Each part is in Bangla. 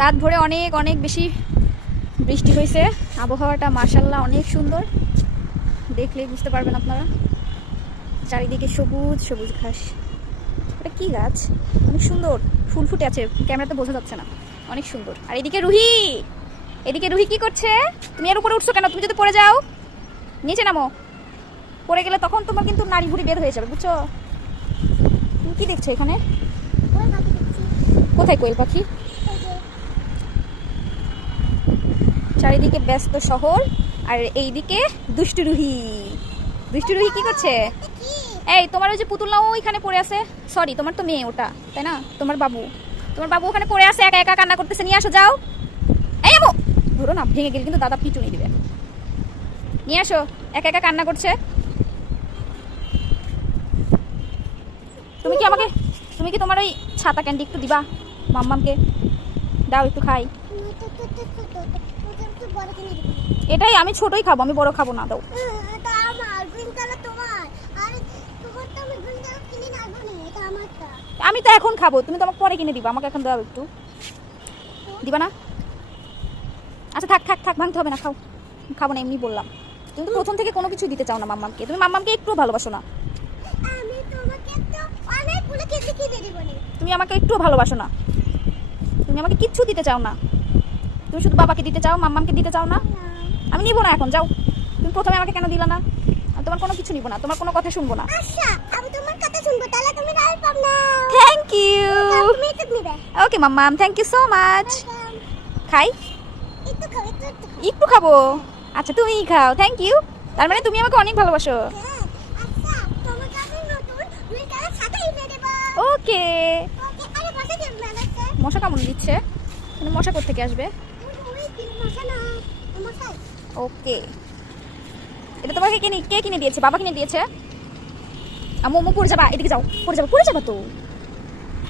রাত ভরে অনেক অনেক বেশি বৃষ্টি হয়েছে। আবহাওয়াটা মাশাআল্লাহ অনেক সুন্দর, দেখলে বুঝতে পারবেন আপনারা। চারিদিকে সবুজ সবুজ ঘাস। এটা কি গাছ? অনেক সুন্দর ফুল ফুটে আছে, ক্যামেরাতে বোঝা যাচ্ছে না, অনেক সুন্দর। আর এদিকে রুহি, এদিকে রুহি কি করছে? তুমি এর উপরে উঠছো কেন? তুমি যদি পড়ে যাও, নিচে নামো। পড়ে গেলে তখন তোমার কিন্তু নাড়ি ভুড়ি বের হয়ে যাবে, বুঝছো? তুমি কি দেখছো এখানে? কোথায় কোয়েল পাখি? চারিদিকে ব্যস্ত শহর, আর এইদিকে দুষ্টু রুহি। দুষ্টু রুহি কি করছে? এই তোমার ওই যে পুতুল নাও ওইখানে পড়ে আছে। সরি, তোমার তো মেয়ে ওটা, তাই না? তোমার বাবু ওখানে পড়ে আছে, একা একা কান্না করতেছে। নিয়ে আসো, যাও। এই আমো, ধরো না, ভেঙে গেলে কিন্তু দাদা পিটুনি দিবে। নিয়ে আসো, একা একা কান্না করছে। তুমি কি তোমার ওই ছাতা ক্যান্ডি একটু দিবা মাম্মামকে? দাও একটু খাই। এটাই আমি ছোটই খাবো, আমি বড় খাবো না। দাও। আমি তো এখন খাবো, তুমি তো আমাকে পরে কিনে দিবা। আমাকে এখন দাও একটু, দিবা না? আচ্ছা থাক থাক থাক, ভাঙতে হবে না, খাও। খাবো না, এমনি বললাম। তুমি তো প্রথম থেকে কোনো কিছু দিতে চাও না মাম্মামকে। তুমি মাম্মামকে একটু ভালোবাসো না। তুমি আমাকে একটু ভালোবাসো না, তুমি আমাকে কিচ্ছু দিতে চাও না। তুমি শুধু বাবাকে দিতে চাও, মাম্মামকে দিতে চাও না। আমি নিব না এখন, যাও। তুমি প্রথমে আমাকে কেন দিলা না? আমি তোমার কোনো কিছু নিব না, তোমার কোনো কথা শুনবো না। আচ্ছা, আমি তোমার কথা শুনবো, তাহলে তুমি ললিপপ নাও। Thank you. তুমি এটা নিবে। ওকে মাম্মাম, থ্যাংক ইউ সো মাচ। খাই? একটু খাও, একটু একটু খাবো। আচ্ছা তুমিই খাও, থ্যাংক ইউ। তার মানে তুমি আমাকে অনেক ভালোবাসো। হ্যাঁ, আচ্ছা, তোমাকে আমি নতুন দুই কালার ছাতা এনে দেব। ওকে। ওকে, আরে বসে দিন মেলাতে। মশা কামড় দিচ্ছে, কিন্তু মশা কোথা থেকে আসবে? ওই তিন মাসে না, মশাই। ওকে, এটা তোমাকে কে কিনে দিয়েছে? বাবা কিনে দিয়েছে? আম্মু পড়ে যাবা, এদিকে যাও। পড়ে যাবা তো।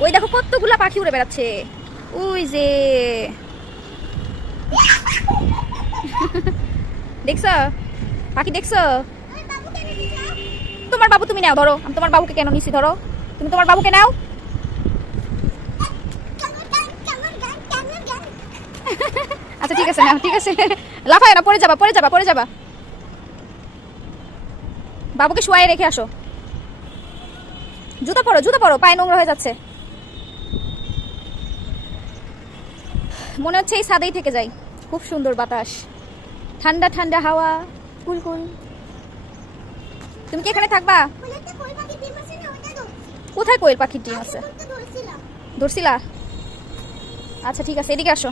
ওই দেখো কতগুলা পাখি উড়ে বেড়াচ্ছে, ওই যে। দেখছো পাখি? দেখছো? ওই বাবু কেন দিছো? তোমার বাবু তুমি নাও, ধরো। আমি তোমার বাবুকে কেন নিছি? ধরো, তুমি তোমার বাবুকে নাও। আচ্ছা ঠিক আছে, নাও, ঠিক আছে। লাফায় না, পড়ে যাবা। বাবুকে শুয়ায় রেখে আসো। জুতো পরো, পায়ে নোংরা হয়ে যাচ্ছে। মনে হচ্ছে এই ছাদেই থেকে যাই। খুব সুন্দর বাতাস, ঠান্ডা ঠান্ডা হাওয়া, কুলকুল। তুমি কি এখানে থাকবা? কোথায় কোয়েল পাখির ডিম আছে? ধরছিলা? আচ্ছা ঠিক আছে, এদিকে আসো।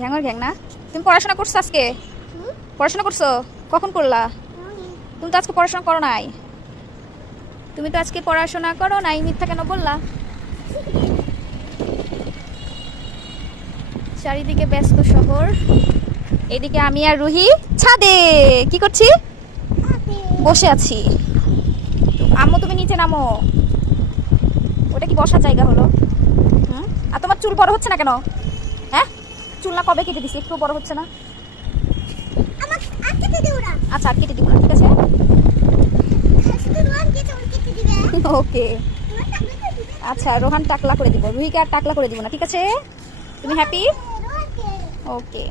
ঘ্যাঙর ঘ্যাং না? তুমি পড়াশোনা করছো আজকে? পড়াশোনা করছো? কখন করলা? তুমি তো আজকে পড়াশোনা করো নাই। মিথ্যা কেন বললা? চারিদিকে ব্যস্ত শহর, এদিকে আমি আর রুহি ছাদে কি করছি? বসে আছি। আম্মু তুমি নিচে নামো। ওটা কি বসার জায়গা হলো? আর তোমার চুল বড় হচ্ছে না কেন? হ্যাঁ, চুল না কবে কেটে দিছি, একটু বড় হচ্ছে না। আচ্ছা আর কেটে দিব না, ঠিক আছে। ওকে, আচ্ছা রোহান টাকলা করে দিব, রুহিকে আর টাকলা করে দিব না, ঠিক আছে? তুমি হ্যাপি? ওকে।